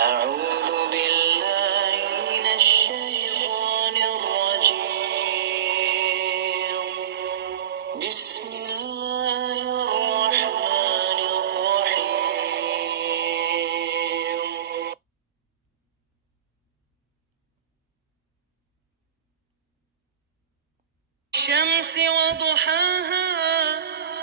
أعوذ بالله من الشيطان الرجيم. بسم الله الرحمن الرحيم. الشمس وضحاها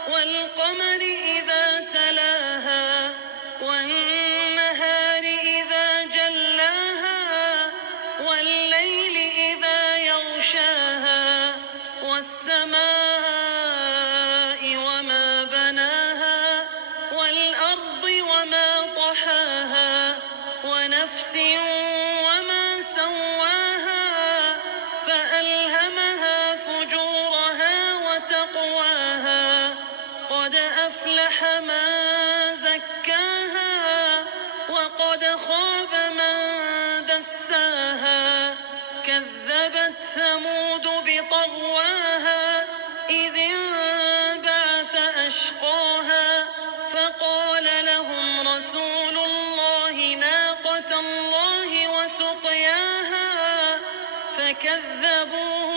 والقمر إذا تلاها والنهار إذا جلاها والليل إذا يغشاها والسماء وما بناها والأرض وما طحاها ونفس وما سواها فألهمها فجورها وتقواها قد أفلح من زكاها وقد خاب من دساها كذبت ثمود بطغواها إذ انبعث أشقاها فقال لهم رسول الله ناقة الله وسقياها فكذبوه